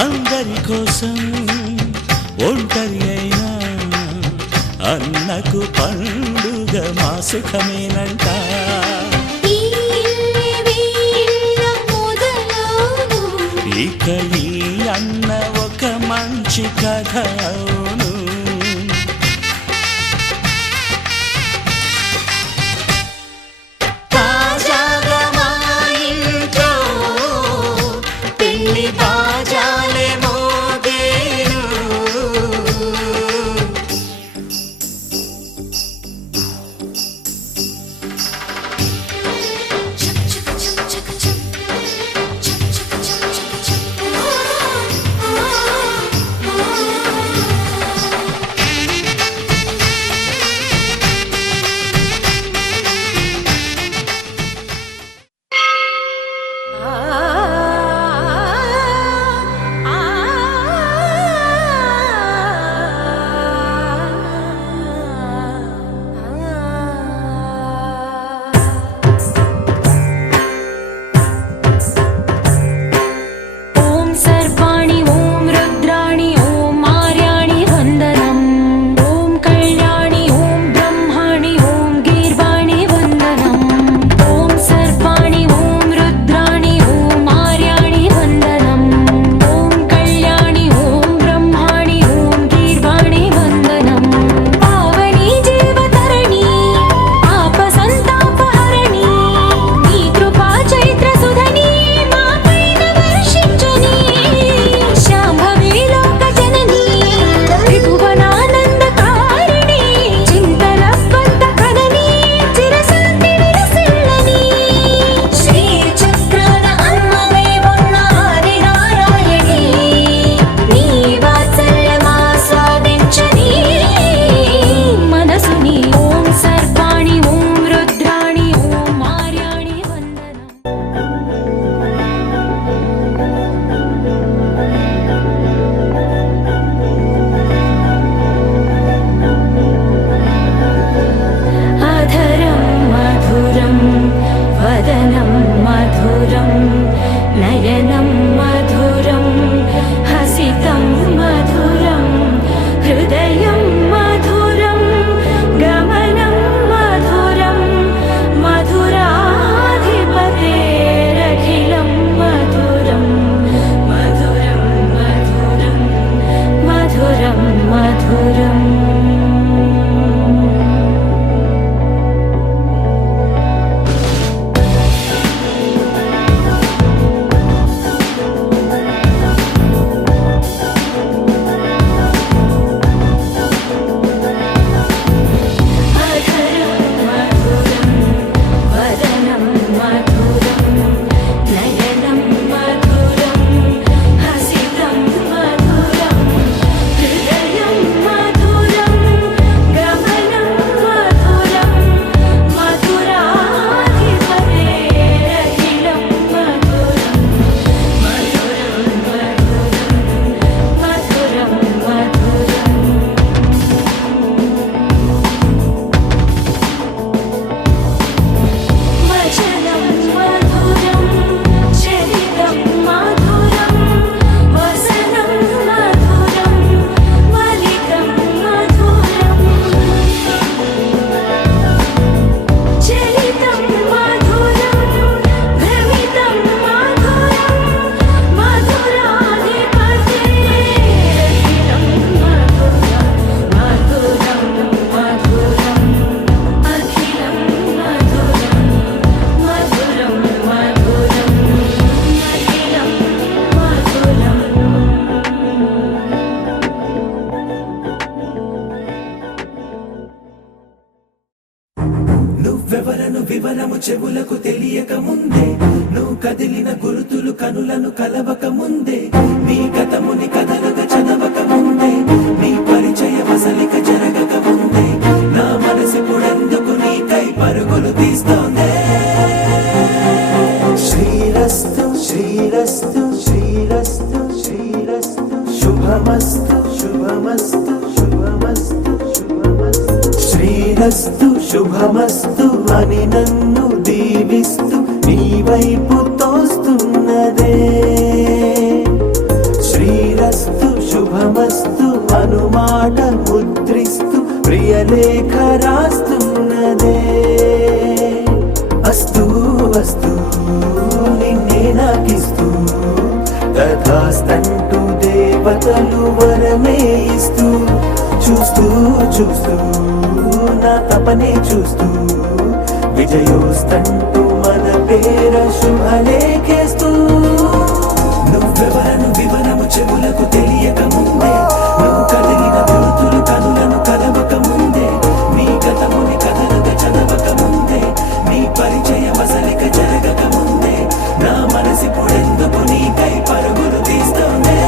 అందరి కోసం ఒంటరి అయినా అన్నకు పండుగ మా సుఖమేనంట. ఇక ఈ అన్న ఒక మంచి కథ అవును. తాజాగా మా చెవులకు తెలియక ముందే నువ్వు కదిలిన గురుతులు కనులను కలవక ముందే నీ గతముని కథలుగా చదవక ముందే నీ పరిచయ వసలిక జరగక ముందే నా మనసు పుడెందుకు నీకై పరుగులు తీస్తోందే శ్రీరస్తు శ్రీరస్తు శ్రీరస్తు శ్రీరస్తు శుభమస్తు శుభమస్తు శుభమస్తు శుభమస్తు శ్రీరస్తు శుభమస్తు అని నన్ను దీవిస్తూ నీ వైపు తోస్తున్నదే శ్రీరస్తు శుభమస్తు అనుమాట ముద్రిస్తూ ప్రియలేఖ రాస్తున్నదే అస్తు అస్తు నిన్నే నాకిస్తూ తథాస్తంటూ దేవతలు వరమే ఇస్తూ చూస్తూ చూస్తూ నా తపనే చూస్తూ విజయోస్తంటూ మన పేర శుభలేఖేస్తూ నువ్వెవరను వివరము చెవులకు తెలియక ముందే నువ్వు కదిలిన గురుతులు కనులను కలవక ముందే నీ గతముని కథలుగా చదవక ముందే నీ పరిచయ వసలిక జరగక ముందే నా మనసి పుడెందుకు నీకై పరుగులు తీస్తోందే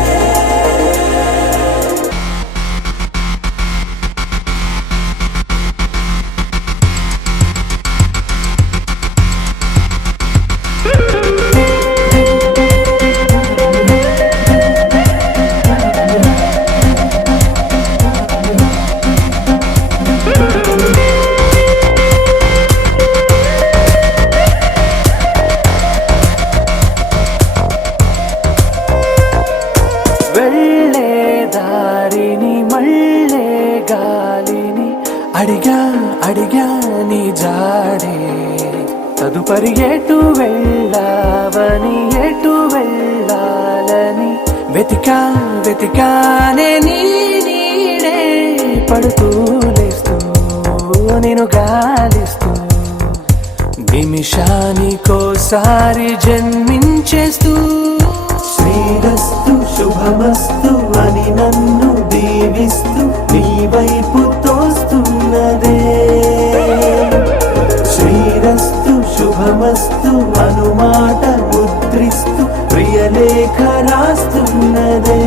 అడిగా అడిగా నీ జాడే తదుపరి ఎటు వెళ్ళావని ఎటు వెళ్ళాలని వెతికా వెతికానే నీ నీడే పడుతూ లేస్తూ నేను గాలిస్తూ నిమిషానికోసారి జన్మించేస్తూ శ్రీరస్తు శుభమస్తు అని నన్ను దీవిస్తూ నీ వైపు తోస్తున్నదే శ్రీరస్తు శుభమస్తు అనుమాట ముద్రిస్తూ ప్రియలేఖ రాస్తున్నదే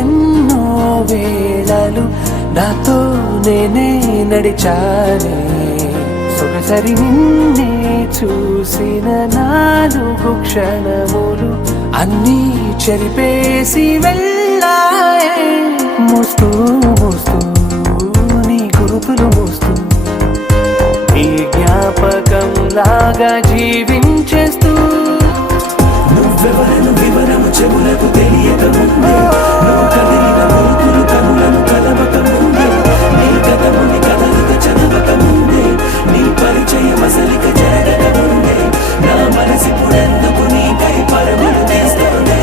ఎన్నో వేళలు నాతో నేనే నడిచానే సొగసరి నిన్నే చూసిన 4 క్షణములు అన్నీ చెరిపేసి వెళ్ళాయే మోస్తూ మోస్తూ నీ గురుతులు మోస్తూ నీ జ్ఞాపకం లాగా జీవించేస్తూ నువ్వెవరను వివరము చెవులకు తెలియక ముందే నువ్వు కదిలిన గురుతులు కనులను కలవక ముందే నీ గతముని కథలుగా చదవక ముందే నీ పరిచయ వసలిక జరగక ముందే నా మనసి పుడెందుకు నీకై పరుగులు తీస్తోందే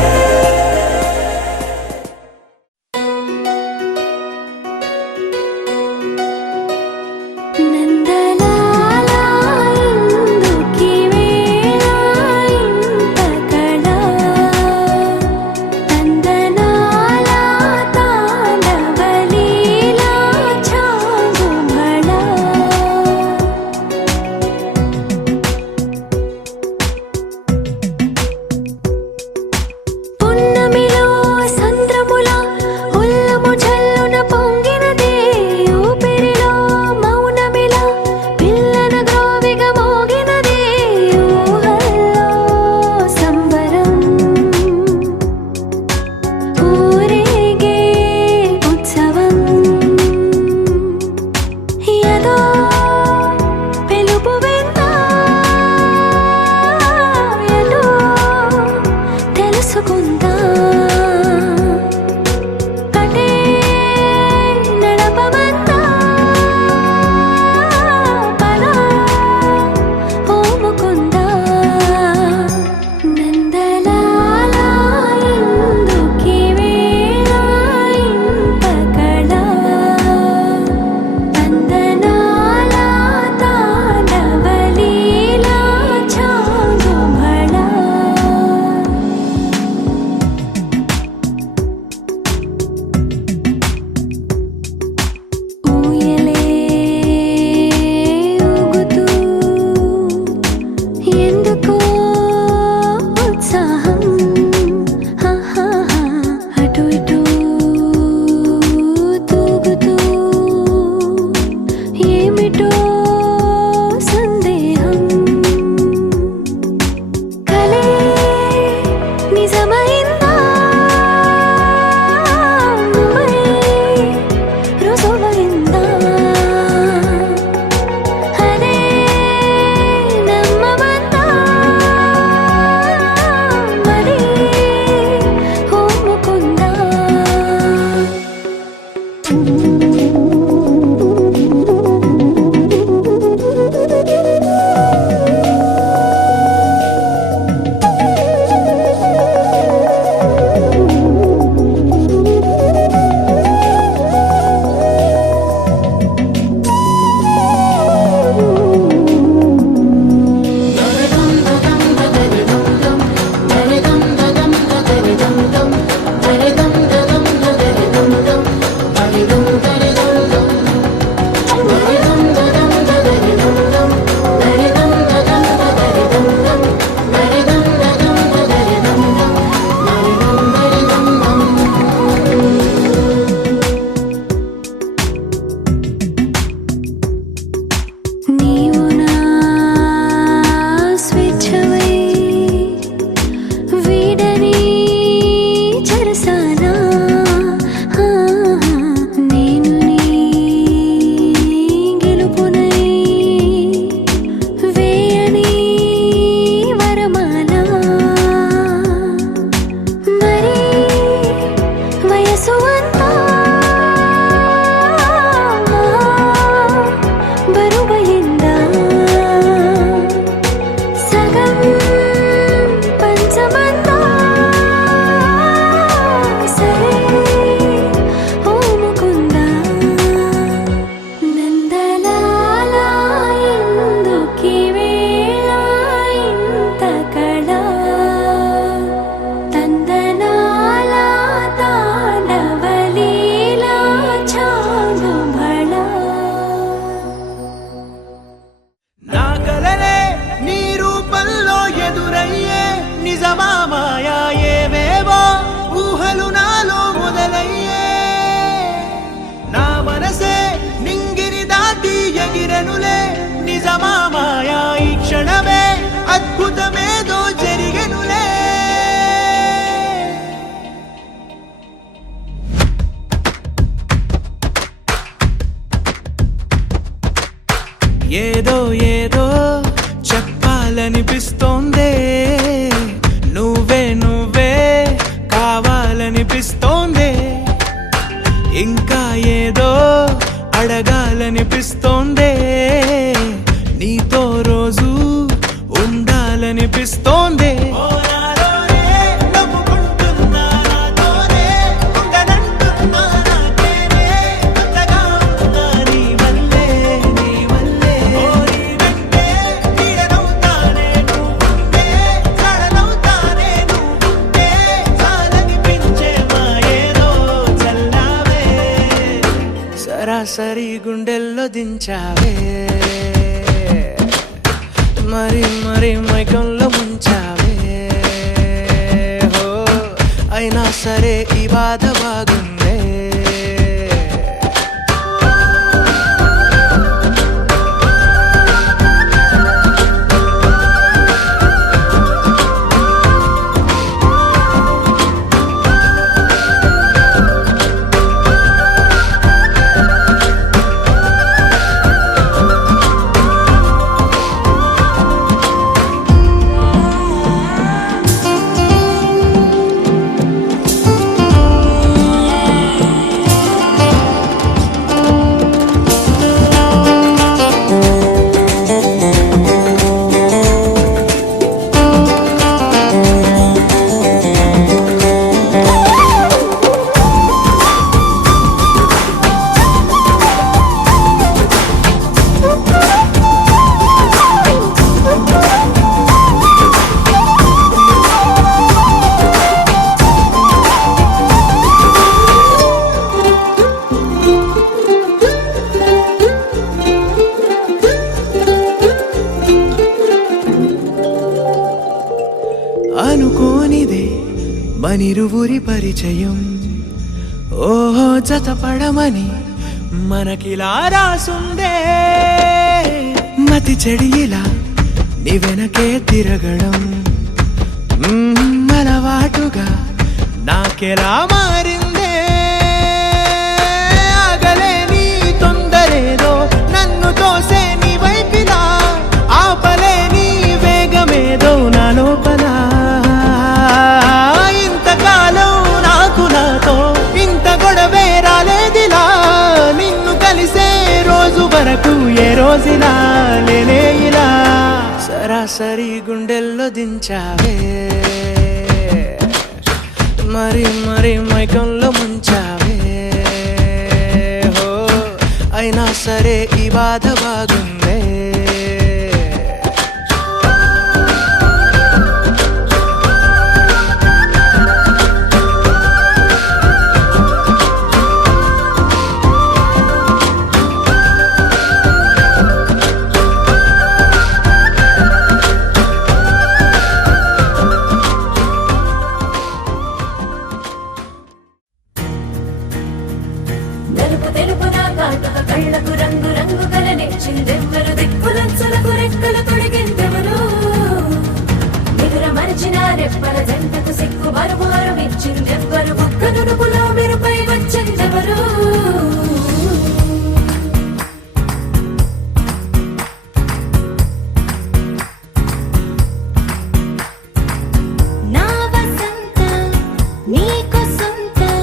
నందలాలా ఇందుకి వేళ చేసుకుందా కటే నడపమంతా పదా హోముకుందా నందలాల ఎందుకీ వేళ ఇంపకళ వందనాల తాండవలీలా చాంగుమళ ఊయలే ఊగుతూ ఎందుకో ఉత్సాహం అటు ఇటు తూగుతూ ఏమిటో సందేహం కలే నిజమైందా నువ్వై రుజువైందా అదే నమ్మమందా మరి హోముకుందా నీవు నా స్వేచ్ఛవై వీడని చెరసానా నేను నీ గెలుపునై వేయని వరమాల మరి వయసు అంతా బరువైందా సగం పంచమంతా సరే హోముకుందా నందలాల ఎందుకీ వేళ ఇంత కళ తందనాల తాండవలీలా చాంగుమళ నా కలలే నీ రూపంలో ఎదురయ్యే నిజమా మాయా ఏవేవో ఊహలు నాలో మొదలయ్యే నా మనసే నింగిని దాటి ఎగిరెనులే నిజమా మాయా ఈ క్షణమే అద్భుతమేదో జరిగెనులే ఏదో ఏదో చెప్పాలనిపిస్తోందే నువ్వే నువ్వే కావాలనిపిస్తోందే ఇంకా ఏదో అడగాలనిపిస్తోందే నీతో రోజు ఉండాలనిపిస్తోందే సరాసరి గుండెల్లో దించావే మరి మరి మైకంలో ముంచావే హో అయినా సరే ఈ బాధ బాగుందే మనిరువురి పరిచయం ఓహో జతపడమని మనకిలా రాసుందే మతి చెడిలా నీ వెనకే తిరగడం అలవాటుగా నాకెలా మారిందే ఆగలేని తొందరేదో నన్ను తోసే నీ వైపిలా ఆపలేని వేగమేదో నా లోపల ఇంతకాలం నాకు నాతో ఇంత గొడవే రాలేదిలా నిన్ను కలిసే రోజు వరకు ఏ రోజులా లేనే ఇలా సరాసరి గుండెల్లో దించావే మరి మరి మైకంలో ముంచావే హో అయినా సరే ఈ బాధ బాగుందే నలుపు తెలుపున కాటుక కళ్ళకు రంగు రంగు కలనిచ్చిందెవ్వరు దిక్కులచ్చులకు రెక్కలు తొడిగిందెవరు నిగుర మరిచిన రెప్పల జంటకు సిక్కు మరుమారు ఇచ్చిందెవ్వరు ఒక్క నునుపులో మెరుపై వచ్చిందెవరు నా వసంతం నీకు సొంతం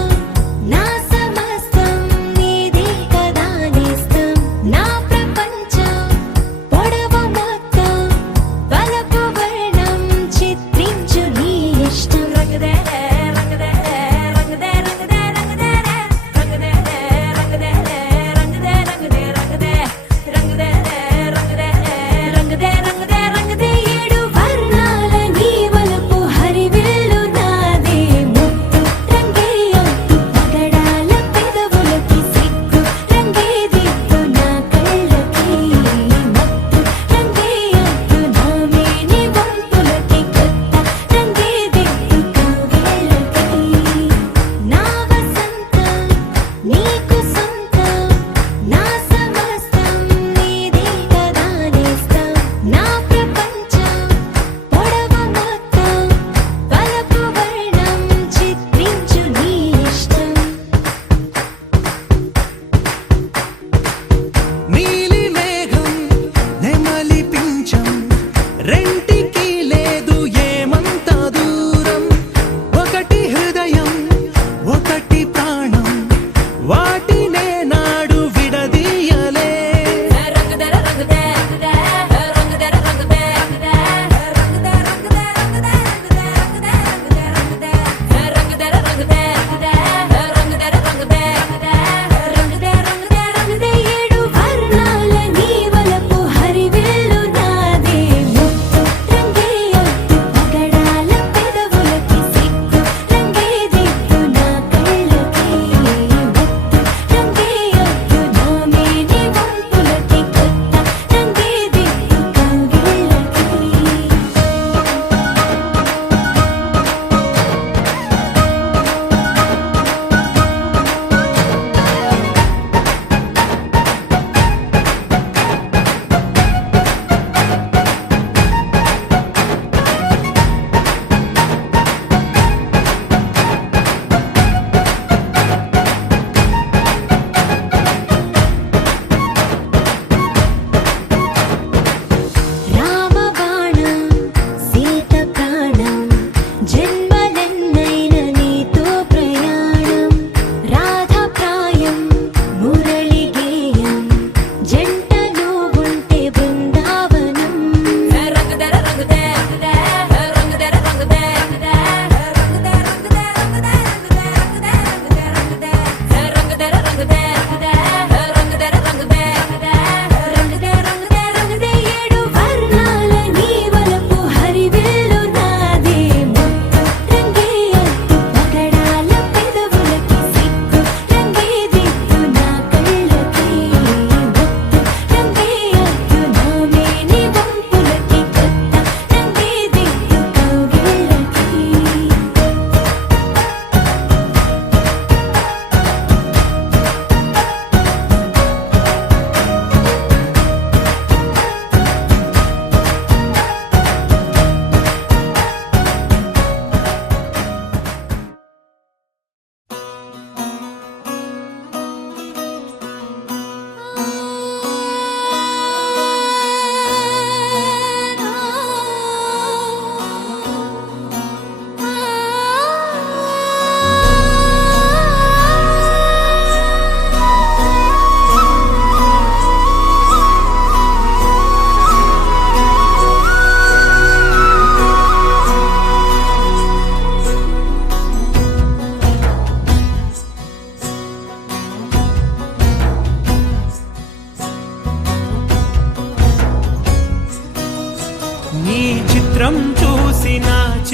నా సమస్తం నీదే కదా నేస్తం నా ప్రపంచం పొడవు మొత్తం వలపు వర్ణం చిత్రించు నీ ఇష్టం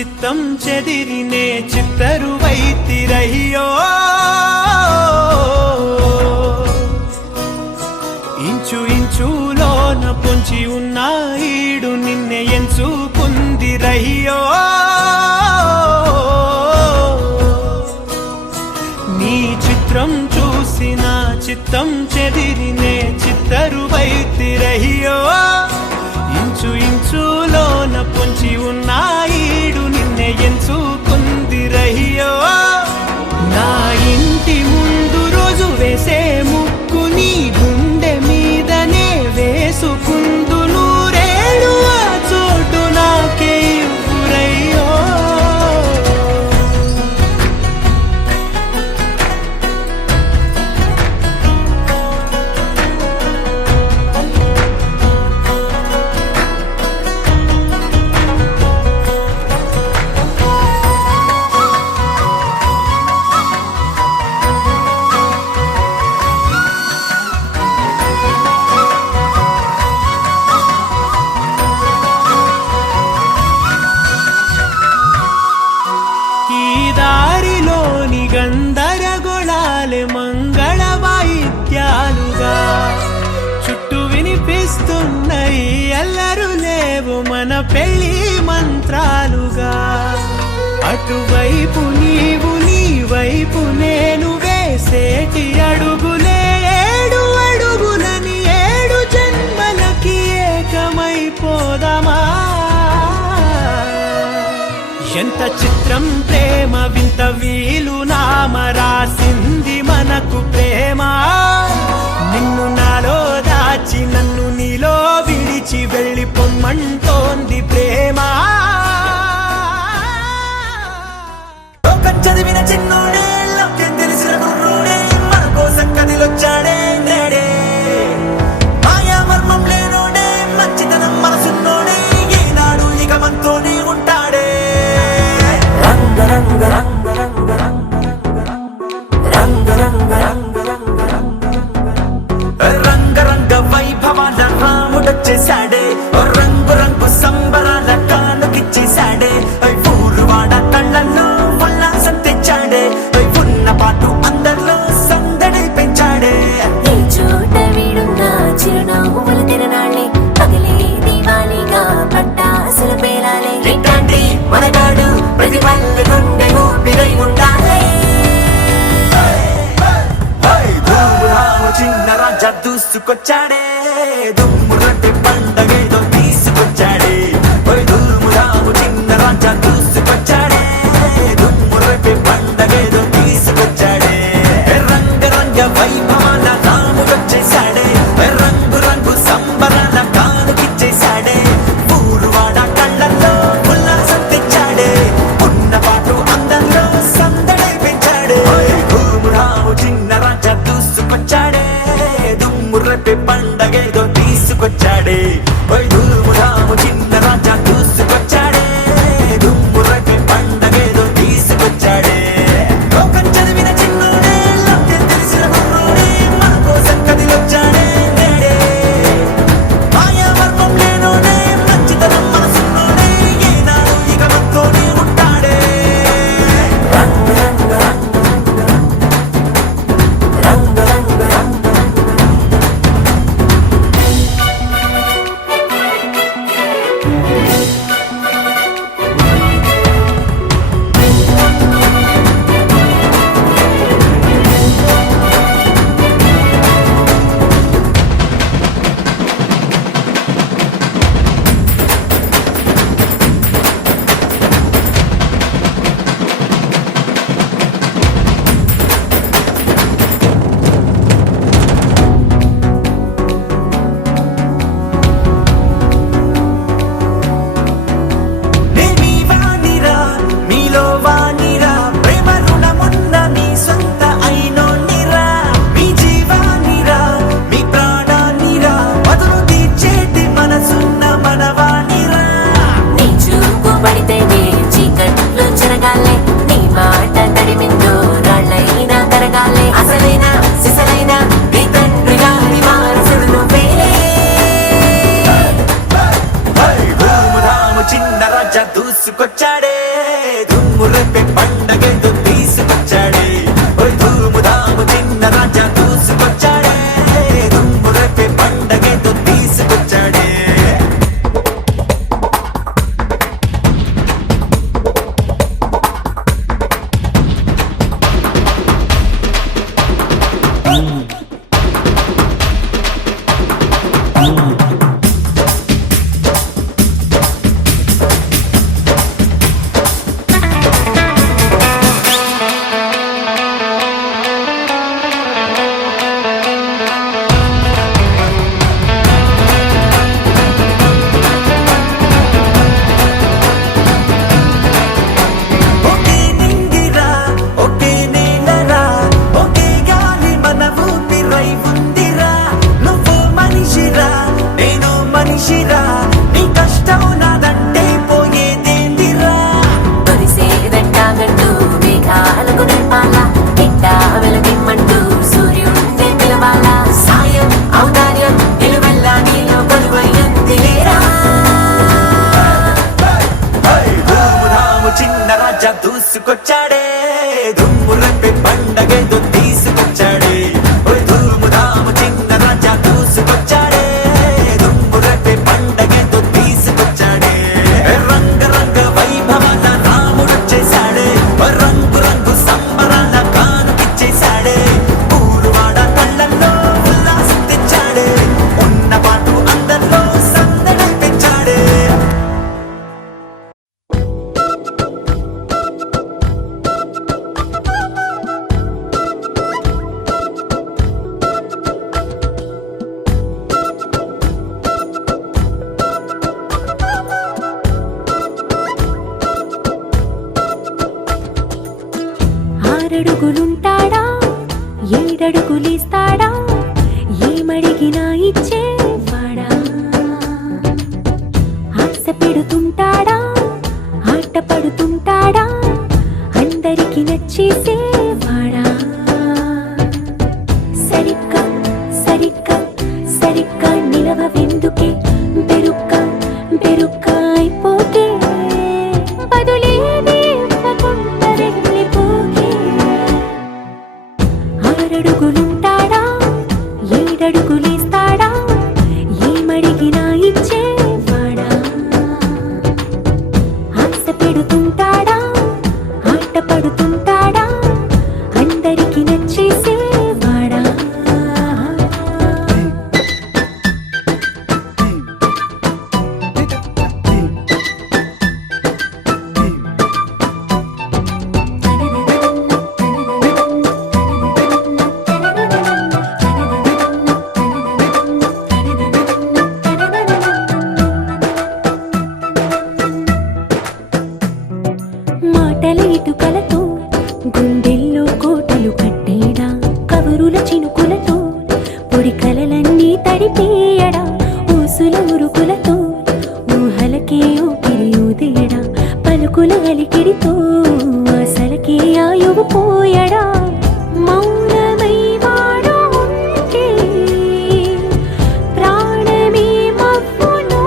చిత్తం చెదిరినే చిత్తరువైతిరయ్యో ఇంచు ఇంచులోన పొంచి ఉన్న ఈడు నిన్నే ఎంచుకుందిరయ్యో నీ చిత్రం చూసిన చిత్తం చెదిరినే చిత్తరువైతిరయ్యో ఇంచు ఇంచులోన పొంచి ఉన్న ఈడు నిన్నే ఎంచుకుందిరయ్యో నా ఇంటి ముందు రోజు వేసే ముక్కు నీ గుండె మీదనే వేసుకుందు నూరేడు ఆ చోటు నాకే ఇవ్వురయ్యో దారిలోని గందరగోళాలే మంగళ వాయిద్యాలుగా చుట్టూ వినిపిస్తున్నాయి అల్లరు లేవు మన పెళ్లి మంత్రాలుగా అటువైపు నీవు నీ వైపు నేను వేసేటి అడుగులే ఏడు అడుగులని ఏడు జన్మలకి ఏకమైపోదామా ఎంత చిత్రం ప్రేమ వింత వీలు నామ రాసింది మనకు ప్రేమ నిన్ను నాలో దాచి నన్ను నీలో విడిచి వెళ్ళిపోమ్మంటోంది ప్రేమ చదివిన చిన్నోడే లక్ష్యం తెలిసిన కుర్రోడే మన కోసం కదిలొచ్చాడే నేడే మాయా మర్మం లేనోడే మంచితనం మనసున్నోడే ఈనాడు ఇక మనతోనే ఉంటాడే రంగ రంగ రంగ రంగ రంగ రంగ రంగ రంగ రంగ వైభవాల రాముడొచ్చేశాడే రంగు రంగు సంబరాల కానుకిచ్చేశాడే ఊరు వాడ కళ్ళల్లో ఉల్లాసం తెచ్చాడే ఉన్న పాటు అందరిలో సందడి పెంచాడే ఈ చోట వీడున్న చిరునవ్వులు తిరనాళ్ళే పగిలే దివాళీగా పట్టాసులు పేలాలే ఇట్లాంటి మనగాడు ప్రతి పల్లె గుండె ఊపిరై ఉండాలి ధూమురాము చిన్న రాజా దూసుకొచ్చాడే దుమ్మురంటే పండగేదో తీసుకొచ్చాడే ధూమురాము చిన్న రాజా దూసుకొచ్చాడే దుమ్మురంటే పండగేదో తీసుకొచ్చాడే రంగ రంగ వైభవాల రాముడొచ్చేశాడే రంగు రంగు సంబరాల కానుకిచ్చేశాడే ఊరు వాడ కళ్ళల్లో ఉల్లాసం తెచ్చాడే ఉన్న పాటు అందరిలో సందడి పెంచాడే ధూమురాము చిన్న రాజా దూసుకొచ్చాడే దుమ్ము రేపే పండగ దుమ్ము రేపే పండగేదో తీసుకొచ్చాడే ఓయ్ ధూముధాము చిన్న రాజా దూసుకొచ్చాడే దుమ్ము రేపే పండగేదో తీసుకొచ్చాడే రంగ రంగ వైభవాల రాముడొచ్చేశాడే రంగు రంగు సంబరాల కానుకిచ్చేశాడే ఊరువాడ కళ్ళల్లో ఉల్లాసం తెచ్చాడే ఉన్న పాటు అందరిలో సందడి పెంచాడే ఆరడుగులుంటాడా ఏడడుగులిస్తాడా ఏమడిగినా ఇచ్చేవాడా ఆశ పెడుతుంటాడా ఆట పడుతుంటాడా అందరికి నచ్చేసేవాడా సరిగ్గా సరిగ్గా సరిగ్గా నిలవెందుకే బెరుక్క బెరుక్క అయిపోతే బదులేది ఇవ్వకుండా వెళ్ళిపోకే ఆరడుగులుంటాడా ఏడడుగులేస్తాడా ఏమడిగినా ఇచ్చేవాడా ఆశ పెడుతుంటాడా ఆట పడుతుంటాడా అందరికి నచ్చేసేవాడా మాటల ఇటుకలతో గుండెల్లో కోటలు కట్టేడా కవరుల చినుకులతో పొడి కలలన్నీ తడిపేయడా ఊసుల ఉరుకులతో ఊహలకే ఊపిరి ఊదేయడా పలుకుల అలికిడితో అసలకే ఆయువు పోయడా మౌనమై వాడు ఉంటే ప్రాణమే మవ్వును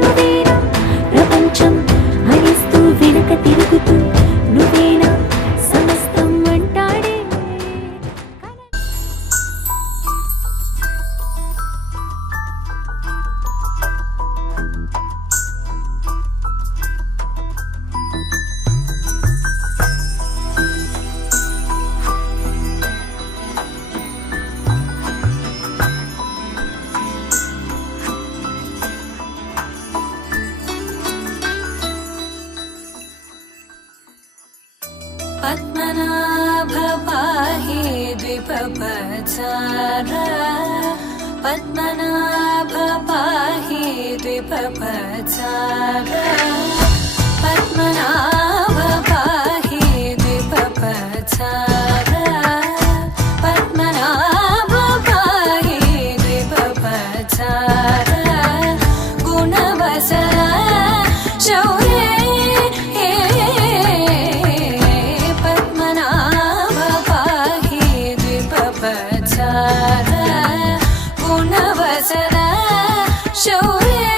నువ్వేనా ప్రపంచం అనిస్తూ వెనుక తిరుగుతూ నువ్వేనా సమస్తం అంటాడే पद्मनाभ पाहि द्विपपचार पद्मनाभ पाहि द्विपपचार पद्मनाभ पाहि द्विपपचार पद्मनाभ पाहि द्विपपचार गुणवसर शौर्ये पद्मनाभ पाहि द्विपपचार गुणवसर शौर्ये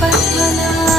पद्मनाभ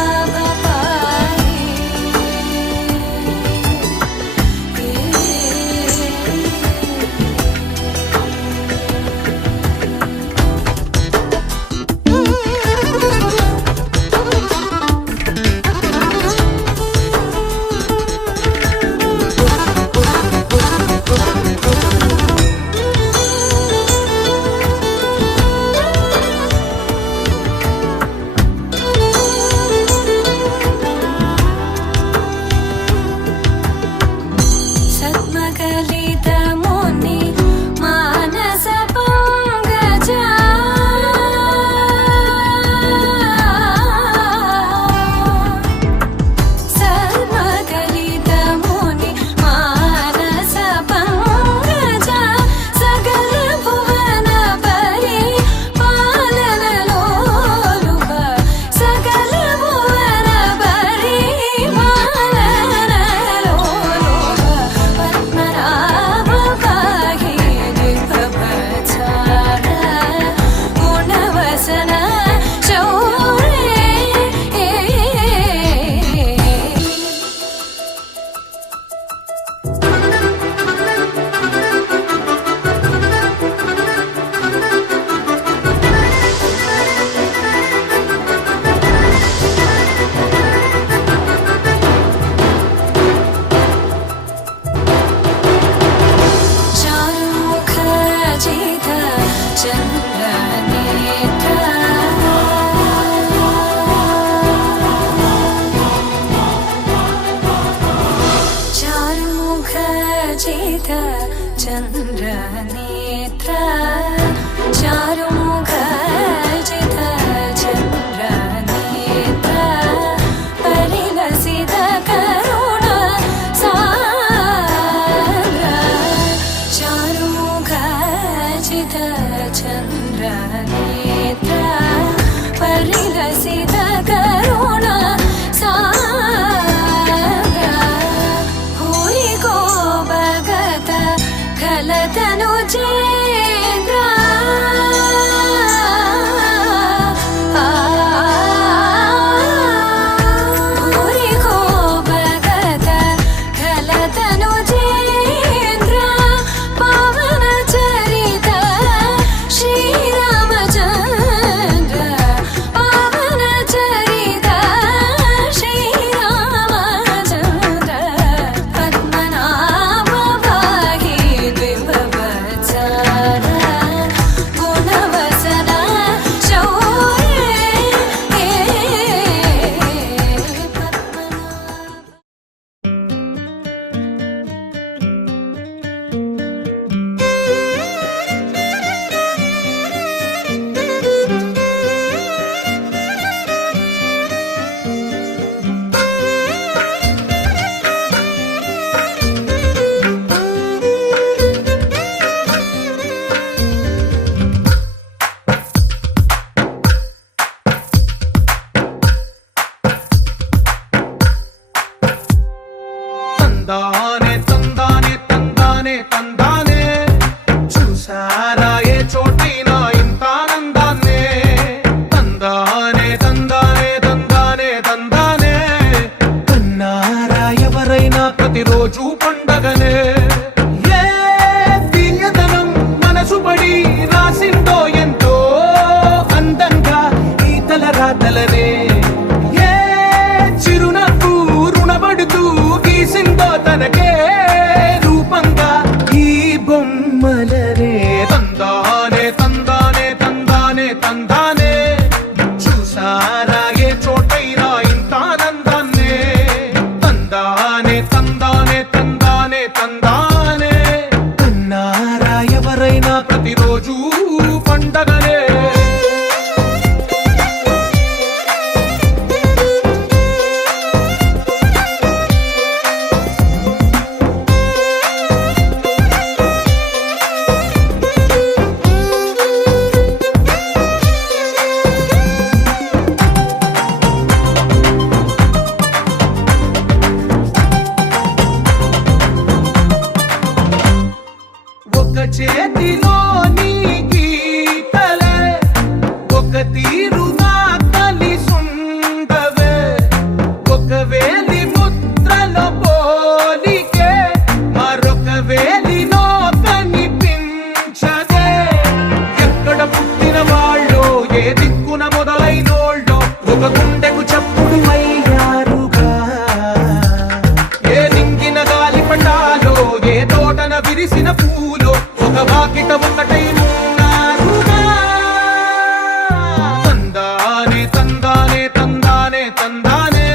తందానే తందానే తందానే తందానే చూసారా ఏ చోటైనా ఇంత ఆనందాన్నే తందానే తందానే తందానే తందానే కన్నారా ఎవరైనా ప్రతిరోజు పండగనే ఏ తీయదనం మనసు పడి రాసిందో ఎంతో అందంగా ఈ తల రాతలనే ఏ చిరునవ్వు రుణపడుతూ గీసిందో తనకే రూపంగా ఈ బొమ్మలనే తందానే తందానే తందానే తందానే చూసారా ఏ చోటైనా ఇంత ఆనందాన్నే తందానే తందానే తందానే తందానే కన్నారా ఎవరైనా ప్రతిరోజు పండగనే ఒక చేతిలో నీ గీతలే ఒక తీరుగా కలిసుండవే ఒక వేలి ముద్రలో పోలికే మరొక వేలిలో కనిపించదే ఎక్కడ పుట్టిన వాళ్ళో ఏ దిక్కున మొదలైనోళ్ళో ఒక గుండెకు చప్పుడు అయ్యారుగా ఏ నింగిన గాలి పండాలో ఏ తోటన విరిసిన పూలో ఒక వాకిట ఒకటై ఉన్నారుగా తందానే తందానే తందానే తందానే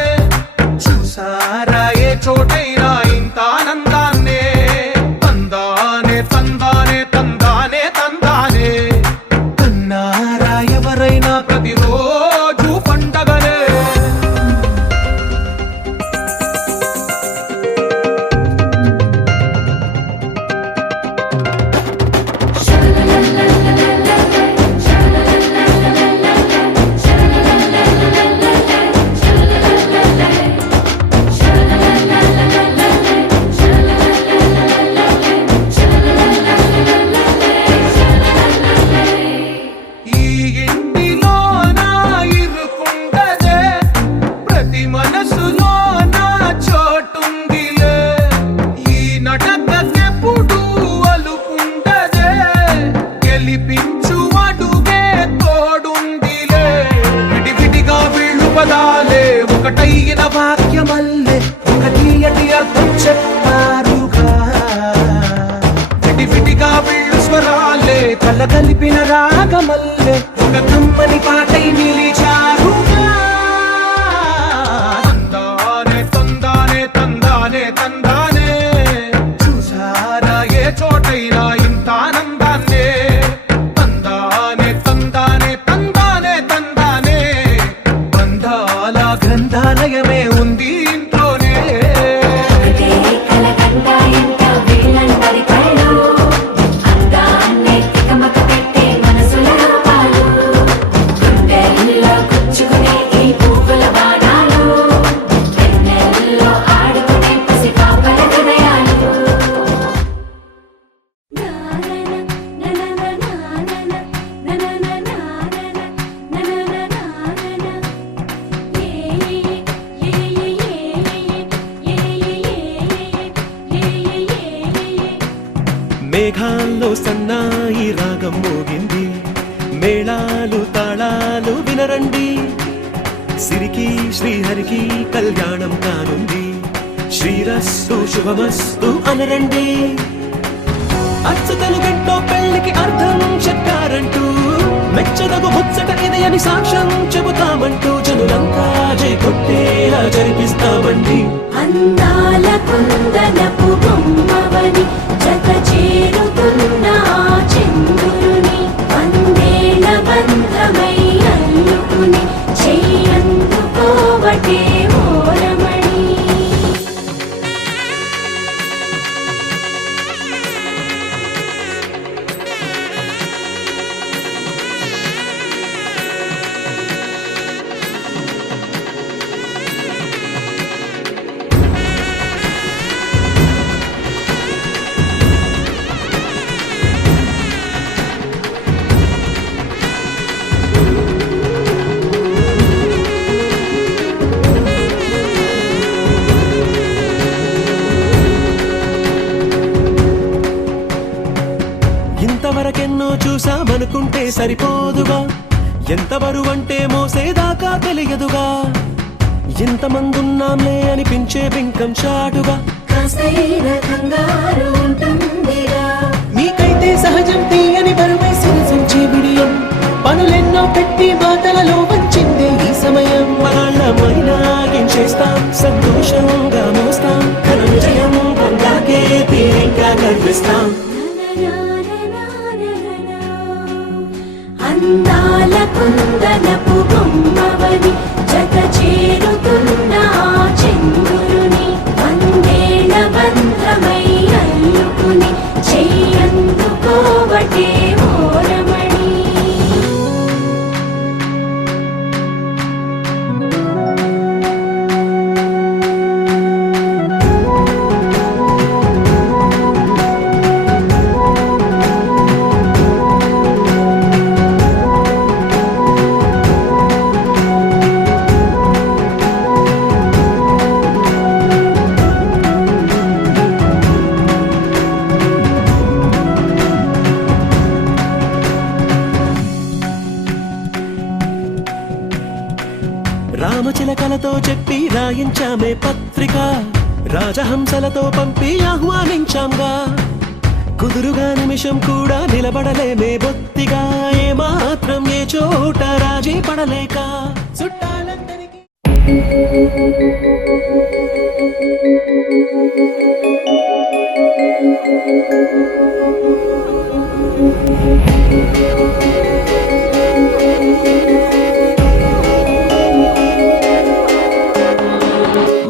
చూసారా ఏ చోటైనా ఇంత ఆనందాన్నే తందానే తందానే తందానే తందానే కన్నారా ఎవరైనా ప్రతిరోజు పండగనే ఈ ఇంటిలో నా ఇరుకుండదే ప్రతి మనసులో నా చోటుందిలే ఈ నటకెప్పుడు అలుకుండదే గెలిపించు అడుగే తోడుందిలే విడివిడిగా వీళ్ళు పదాలే ఒకటైన వాక్యమల్లే ఒక తీయటి అర్థం చెప్పారుగా విడివిడిగా వీళ్ళు స్వరాలే కల కలిపిన రాగమల్లే ఒక కమ్మని పాటై నిలిచారుగా తందానే తందానే తందానే తందానే చూసారా ఏ చోటైనా ఇంత ఆనందాన్నే తందానే తందానే తందానే తందానే బంధాల గ్రంథాలయమే ఉంది ఇంట్లోనే ఒకటే కలకండ ఎంత వీళ్ళందరి కళ్ళు అందాన్నే తికమక పెట్టే మనసుల రూపాలు గుండెల్లో గుచ్చుకునే ఈ పువ్వుల బాణాలు వెన్నెల్లో ఆడుకునే పసిపాపల హృదయాలు మేఘాల్లో సన్నాయి రాగం మోగింది మేళాలు తాళాలు వినరండి సిరికి శ్రీహరికి కళ్యాణం కానుంది శ్రీరస్తు శుభమస్తు అనరండి అచ్చతలు గంటో పెళ్లికి అర్థం చెప్పారంటూ మెచ్చదగు ముచ్చట ఇది అని సాక్ష్యం చెబుతామంటూ జనులంతా జై కొట్టేలా జరిపిస్తామండి అందాల కుందనపు బొమ్మవని జత చేరుతున్న ఆ చంద్రుని వందేల బంధమై అల్లుకుని చెయ్యందుకోవటే ఓరమణి చూసామనుకుంటే సరిపోదుగా, ఎంత బరువంటే మోసేదాకా తెలియదుగా, ఎంతమందున్నాంలే అనిపించే బింకం చాటుగా. కాస్తైన కంగారు ఉంటుందిరా, మీకైతే సహజం తీయని బరువై సిరిసంచే బిడియం, పనులెన్నో పెట్టి మాటలలో వంచిందే ఈ సమయం. మనాళ్ళమైనా ఏం చేస్తాం, సంతోషంగా మోస్తాం, ఘన విజయం పొందాకే తీరిగ్గా కనిపిస్తాం. అందాల కుందనపు బొమ్మవని జత చేరుతున్న ఆ చంద్రుని వందేళ్ల బంధమై అల్లుకుని చెయ్యందుకోవటే ఓరమణి. రామచిలకలతో చెప్పి రాయించామే పత్రిక, రాజహంసలతో పంపి ఆహ్వానించాంగా, కుదురుగా నిమిషం కూడా నిలబడలేమే బొత్తిగా, ఏ మాత్రం ఏ చోట రాజీ పడలేక చుట్టాలందరికీ.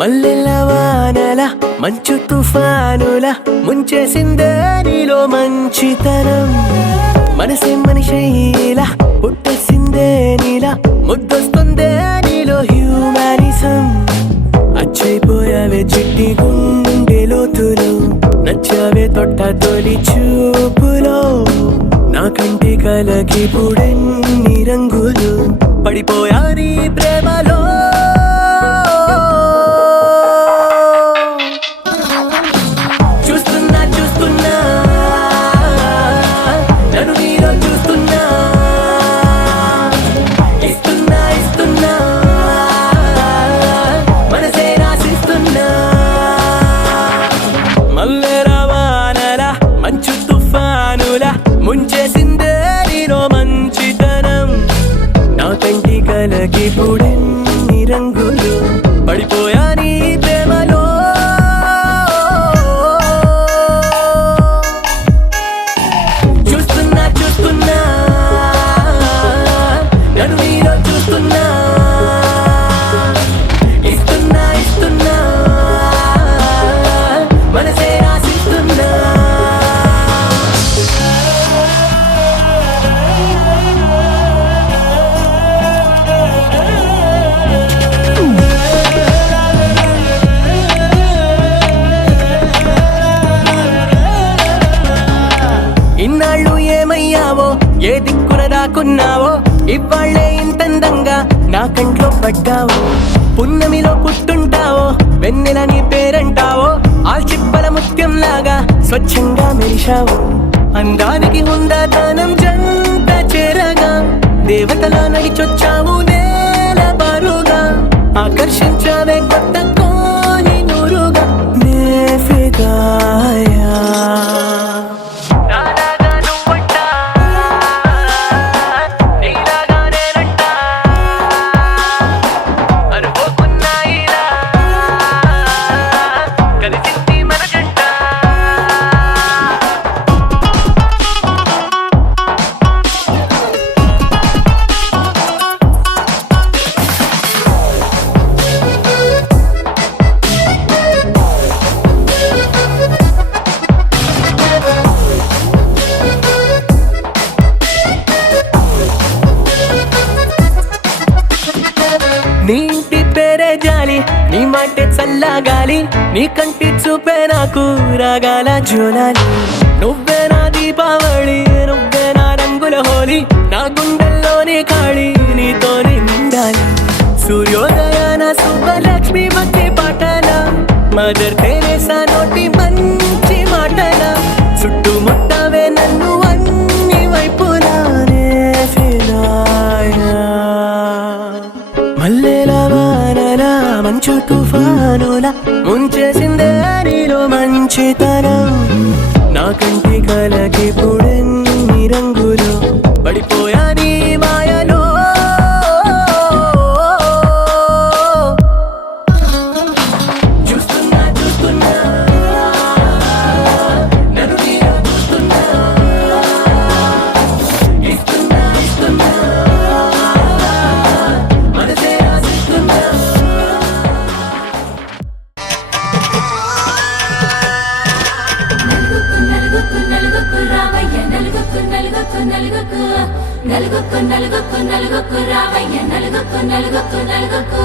మల్లెల వానల మంచు తుఫానుల ముంచేసిందే నీలో మంచితనం, మనసే మనిషిలా పుట్టేసిందే నీలా, ముద్దొస్తుందే నీలో హ్యూమానిజం. అచ్చైపోయావే చిట్టి గుండె లోతులో, నచ్చావే తొట్ట తొలి చూపులో, నా కంటి కలకి పుడెన్ని రంగులు, పడిపోయా నీ ప్రేమలో. ముంచేసిందే నీలో మంచితనం, నా కంటి కలకి పుడెన్ని రంగులు, పడిపోయా నీ ప్రేమలో. చూస్తున్నా చూస్తున్నా నన్ను నీలో చూస్తున్నా, ఇస్తున్నా ఇస్తున్నా మనసే రాసిస్తున్నా. ఇన్నాళ్ళు ఏమయ్యావో, ఏ దిక్కున దాక్కున్నావో, ఇవాళ్లే ఇంతందంగా నా కంట్లో పడ్డావో, పున్నమిలో పుట్టుంటావో, వెన్నెల నీ పేరంటావో, ఆల్చిప్పల ముత్యం లాగా స్వచ్ఛంగా మెరిశావు. అందానికి హుందాతనం జంట చేరగా, దేవతలా నడిచొచ్చావు నేల బారుగా, ఆకర్షించావే కొత్త కోహినూరుగా, నే ఫిదాయా. నీ ఇంటి పేరే జాలి, నీ మాటే చల్లగాలి, నీ కంటి చూపే నాకు రాగాల జోలాలి. నువ్వే నా దీపావళి, నువ్వే నా రంగుల హోలీ, నా గుండెల్లోని ఖాళీ నీతోనే నిండాలి. సూర్యోదయాన సుబ్బలక్ష్మి భక్తి పాటల, మదర్ తెరేసా నోటి మంచి మాటల, చుట్టుముట్టవే నన్ను అన్ని వైపు తుఫానులా ముంచేసిందే నీలో మంచితనం నా కంటి కలకి పుడెన్ని రంగులు పడిపోయా నీ మాయలో చూస్తున్నా చూస్తున్నా నన్ను నీలో చూస్తున్నా ఇస్తున్నా ఇస్తున్నా మనసే ఆశిస్తున్నా నలుగుకు నలుగుకు రావయ్య నలుగుకు నలుగుకు నలుగుకు నలుగుకు నలుగుకు నలుగుకు రావయ్య నలుగుకు నలుగుకు నలుగుకు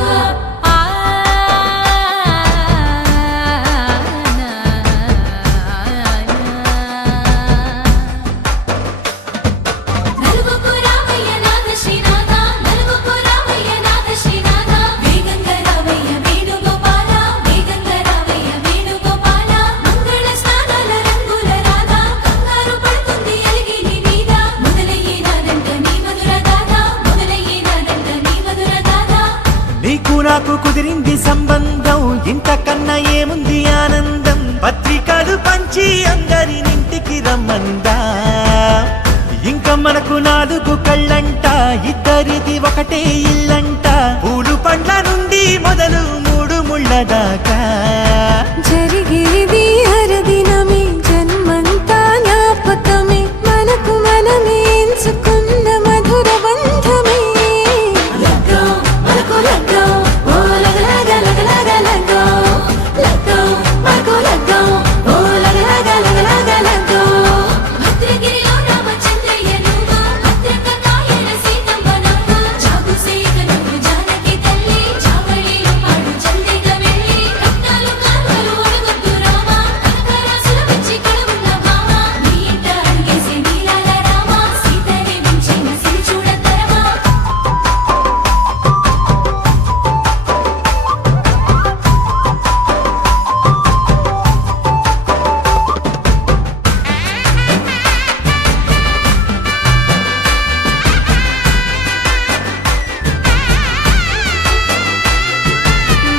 నలుగుకు రావయ్య నాథ శ్రీనాథ నలుగుకు రావయ్య నాథ శ్రీనాథ వేగంగా రావయ్య వేణుగోపాల వేగంగా రావయ్య వేణుగోపాల మంగళ స్నానాల రంగుల రాధ కంగారు పడుతుంది అలిగి నీ మీద మొదలయ్యేనాదంట నీ మధుర గాథ మొదలయ్యేనాదంట నీ మధుర గాథ నీకు నాకు కుదిరింది సంబంధం ఇంతకన్నా ఏముంది ఆనందం పత్రికలు పంచి అందరినింటికి రమ్మందా ఇంకా మనకు 4 కళ్ళంట ఇద్దరిది ఒకటే ఇల్లంట పూలు పండ్ల నుండి మొదలు 3 ముళ్ళ దాకా జరిగేది హరదినమే జన్మంతా జ్ఞాపకమే మనకు మనమే ఎంచుకున్న మధుర బంధమే లగ్గో మనకు లగ్గో ఓ లగలగ లగలగ లగ్గో లగ్గో మనకు లగ్గో ఓ లగలగ లగలగ లగ్గో భద్రగిరిలో రామచంద్రయ్య నువ్వు భద్రక కాయన సీతమ్మ నువ్వు జాగు సేక నువ్వు జానకి తల్లి జావళిలో పాడు చందిగ వెళ్ళి రత్నాలు కాల్వలు ఒడగొద్దు రామ కనకరాసుల వచ్చి కడవున్న భామ నీ ఇంట అడిగేసే నీలాల రామ సీతనే మించిన సిరి చూడతరమా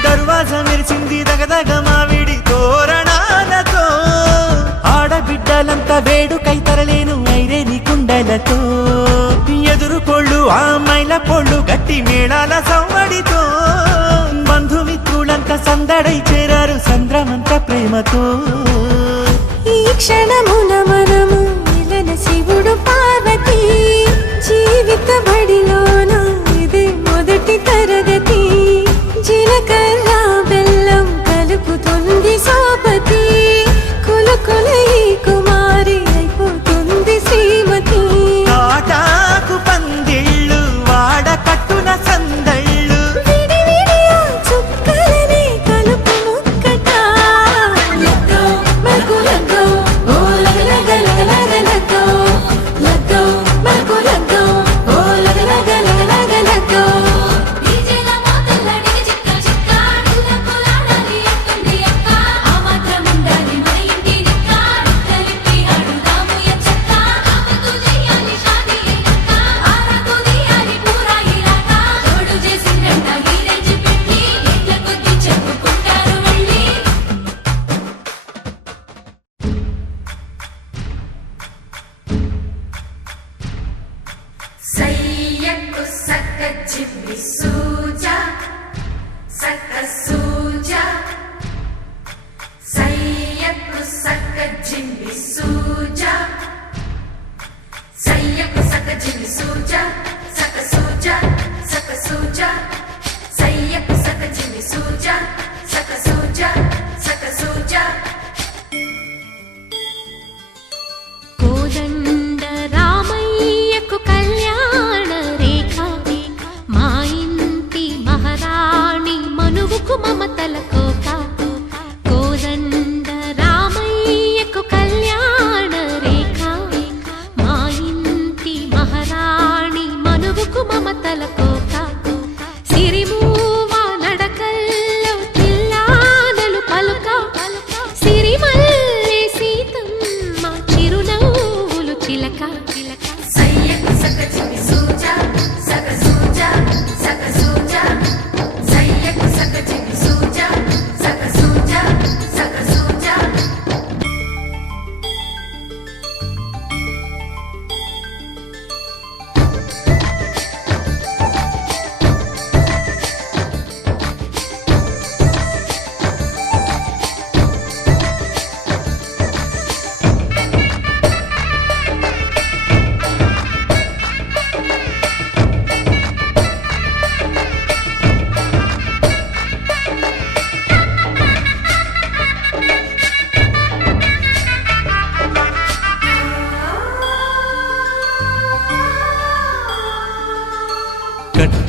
దర్వాజ మెరిసింది దగదగ మావిడి తోరణాలతో ఆడబిడ్డలంతా వేడుకై తరలేను ఐరేని కుండలతో ఎదురుకోళ్ళు ఆ మైల పోళ్ళు గట్టి మేళాల సవ్వడితో బంధుమిత్రులంతా సందడై చేరారు సంద్రమంత ప్రేమతో ఈ క్షణమున మనము మిలన శివుడు పార్వతి జీవిత బడిలోన ఇదే మొదటి తరగతి జీలకర్ర బెల్లం కలుపుతుంది సోపతి కులకుల ఈ కుమారి అయిపోతుంది శ్రీమతి తాటాకు పందిళ్ళు వాడ కట్టున సందళ్ళు విడి విడియా చుక్కలనే కలుపు ముక్కట లగ్గో మనకు లగ్గో ఓ లగలగ లగలగ లగ్గో లగ్గో మనకు లగ్గో ఓ లగలగ లగలగ లగ్గో డీజేల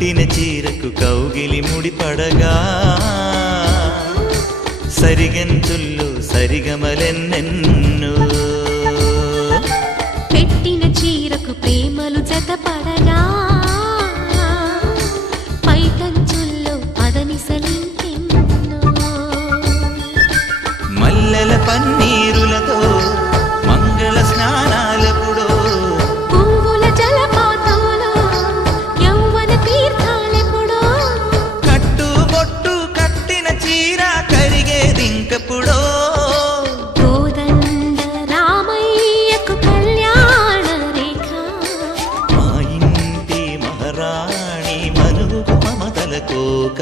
కట్టిన చీరకు కౌగిలి ముడిపడగా సరిగంతుల్లో సరిగమలెన్నెన్నో పెట్టిన చీరకు ప్రేమలు జతపడగా పైకంచుల్లో పదనిసలింకెన్నో మల్లెల పన్నీరులతో మంగళ స్నానాలెప్పుడో పువ్వుల జలపాతంలో యౌవన తీర్థాలెప్పుడో కట్టుబొట్టు కట్టిన చీర కరిగేదింకప్పుడో కోదండ రామయ్యకు కళ్యాణ రేఖ మా ఇంటి మహారాణి మనువు మమతల కోక